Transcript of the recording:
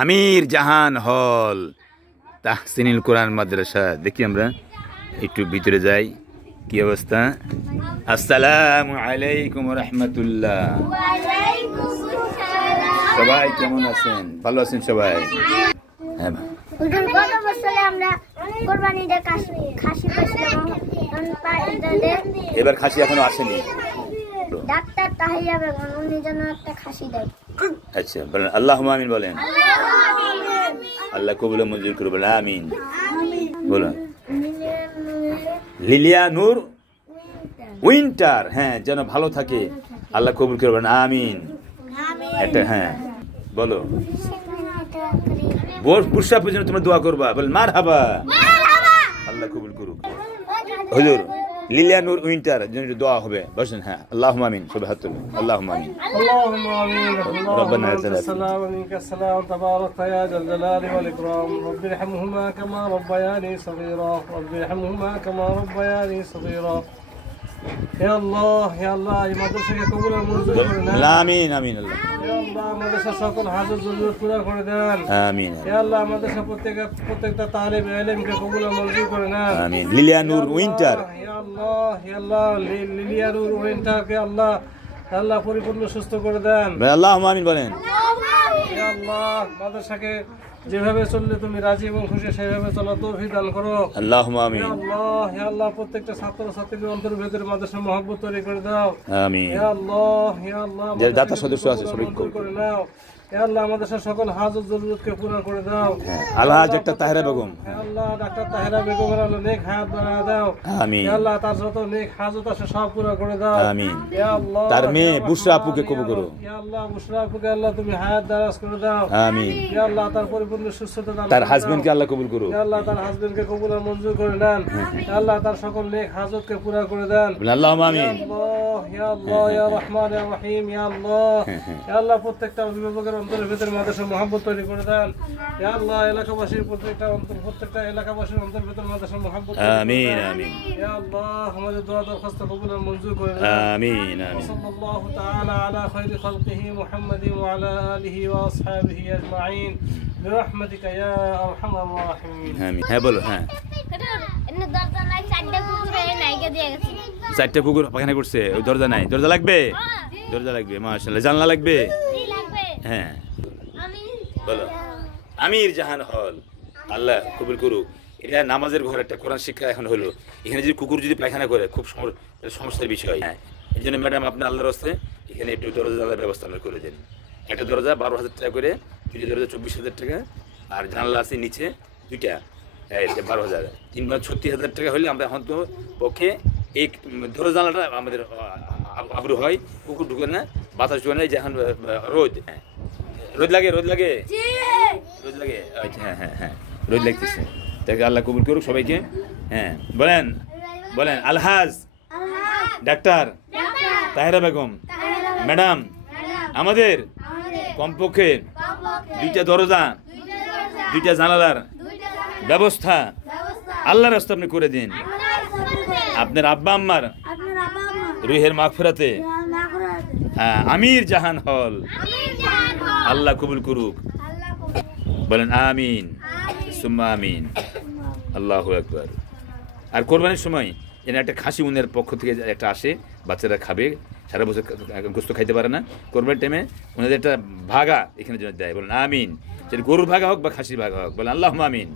আমির জাহান হল তাহসিনুল কোরআন মাদ্রাসা। দেখি আমরা একটু ভিতরে যাই, কি অবস্থা। আসসালামু আলাইকুম রহমতুল্লাহ। সবাই কেমন আছেন? ভালো আছেন সবাই? হ্যাঁ, এবার খাসি এখনো আসেনি। ডাক্তার তাহিয়া বেগম উনি যেন একটা খাসি দেয়। আচ্ছা বলেন আল্লাহুম্মা আমিন। বলেন আল্লাহ কবুল মঞ্জুর করুন। বলেন আমিন। বলুন লিলিয়া নূর উইন্টার, হ্যাঁ যেন ভালো থাকে, আল্লাহ কবুল করবেন আমিন। এটা হ্যাঁ বলো, বুরসা পর্যন্ত তোমরা দোয়া করবা। বলেন মারহাবা, আল্লাহ কবুল করুক। হুজুর লিলিয়া নূর উইন্টার জন্য দোয়া হবে, বসেন। হ্যাঁ আল্লাহুম্মা আমিন। সুবহানাল্লাহ, আল্লাহুম্মা আমিন। اللهم آمين. ربنا اللهم آتنا السلام ومنك السلام تبارك يا ذا الجلال والإكرام. رب ارحمهما كما ربياني صغيرا. رب ارحمهما كما ربياني صغيرا. يا الله يا الله মাদ্রাসাকে কবুল ও মঞ্জুর করে নেন। আমিন আমিন। আল্লাহ ইয়া আল্লাহ মাদ্রাসা সকল হাজত জরুরত পুরা করে দেন। আমিন। ইয়া আল্লাহ মাদ্রাসা প্রত্যেকটা তালিব ইলমকে কবুল ও মঞ্জুর করে নেন। আমিন। লিলিয়া নূর উইন্টার, ইয়া আল্লাহ লিলিয়া নূর উইন্টারকে আল্লাহ আল্লাহ পরিপূর্ণ সুস্থ করে দেন। আল্লাহুম্মা আমিন। বলেন ইয়া আল্লাহ মাদ্রাসাকে যেভাবে চললে তুমি রাজি এবং খুশি সেভাবে চলার তৌফিক দান করো। আল্লাহুম্মা আমিন। ইয়া আল্লাহ প্রত্যেকটা ছাত্র ছাত্রীদের অন্তরের ভেতরে মাদ্রাসার মহব্বত তৈরি করে দাও। আমিন। ইয়া আল্লাহ যারা দাতা সদস্য আছে সবাই করে নাও। ইয়া আল্লাহ মাদ্রাসার সকল হাজত জরুরতকে পুরা করে দাও। আলহাজ একটা তাহেরা বেগম, ইয়া আল্লাহ ডাক্তার তাহেরা বেগমের আল্লাহ নেক হায়াত বাড়ায় দাও। আমিন। ইয়া আল্লাহ তার যত নেক হাজত আছে সব পুরা করে দাও। আমিন। ইয়া আল্লাহ তার মেয়ে বুশরা আপুকে কবুল করো। ইয়া আল্লাহ বুশরা আপুকে আল্লাহ তুমি হায়াত দারাজ করে দাও। আমিন। ইয়া আল্লাহ তার পরিপূর্ণ সুস্থতা দান তার করে হাজবেন্ডকে দাও। আল্লাহ কবুল করো। ইয়া আল্লাহ তার হাজবেন্ডকে কবুল আর মঞ্জুর করে নেন। ইয়া আল্লাহ তার সকল নেক হাজতকে পুরা করে দেন। আল্লাহুম্মা আমিন। ইয়া আল্লাহ ইয়া রহমান ইয়া রহিম ইয়া আল্লাহ। ইয়া আল্লাহ প্রত্যেকটা অভিভাবকের অন্তরের ভিতরে মাদ্রাসার মহব্বত তৈরি করে দেন। ইয়া আল্লাহ এলাকাবাসীর প্রত্যেকটা এলাকাবাসীর অন্তরের ভিতরে মাদ্রাসার মহব্বত তৈরি করে দেন। আমিন আমিন। ইয়া আল্লাহ আমাদের দোয়া দরখাস্ত কবুল আর মঞ্জুর করে দেন। আমিন আমিন। সাল্লাল্লাহু তাআলা আলা খায়রি খালকিহি মুহাম্মাদিন ওয়া আলা আলিহি ওয়া আসহাবিহি আজমাইন বিরহমাতিকা ইয়া আরহামার রাহিমিন। আমিন। হ্যাঁ বলো। হ্যাঁ এনে দরজা নাই, চারটা কুকুরে নাইকে দিয়ে গেছে। চারটা কুকুর পায়খানা করছে, ওই দরজা নাই। দরজা লাগবে? দরজা লাগবে, মাশাআল্লাহ। জানলা লাগবে? হ্যাঁ বলো আমির জাহান হল, আল্লাহ কবুল করুক। এটা নামাজের ঘর, একটা কোরআন শিক্ষা এখন হলো। এখানে যদি কুকুর যদি পায়খানা করে খুব সমস্যার বিষয়। হ্যাঁ এই জন্য ম্যাডাম আপনার আল্লাহর রাস্তায় এখানে একটু দরজা জানলার ব্যবস্থা আমরা করে দেন। একটা দরজা 12,000 টাকা করে, দুইটা দরজা 24,000 টাকা, আর জানলা আছে নিচে দুইটা, 12,000। 3,36,000 টাকা হলে আমরা এখন তো পক্ষে এই দরজা জানলাটা আমাদের আগ্রহ হয়। কুকুর ঢুকে না, বাতাস ঢুকে না, যখন রোদ, হ্যাঁ রোদ লাগে, রোদ লাগে, রোদ লাগে। আচ্ছা হ্যাঁ হ্যাঁ হ্যাঁ রোদ লাগতেছে। তাকে আল্লাহ কবুল করুক সবাইকে। হ্যাঁ বলেন বলেন আলহাজ ডাক্তার তাহেরা বেগম ম্যাডাম আমাদের কমপক্ষে দুইটা দরজা, দুইটা জানালার ব্যবস্থা আল্লাহর রাস্তা আপনি করে দিন। আপনার আব্বা আম্মার রুহের মাগফিরাতে আমির জাহান হল আল্লাহ কবুল করুক। বলেন আমিন সুম্মা আমিন। আল্লাহু আকবার। আর কোরবানির সময় এনে একটা খাসি উনের পক্ষ থেকে একটা আসে, বাচ্চারা খাবে, সারা বছর গোস্ত খাইতে পারে না। কোরবানির টাইমে ওনাদের একটা ভাগা এখানে জন্য দেয়। বলেন আমিন। সেটা গরুর ভাগা হোক বা খাসির ভাগা হোক, বলেন আল্লাহুম্মা আমিন।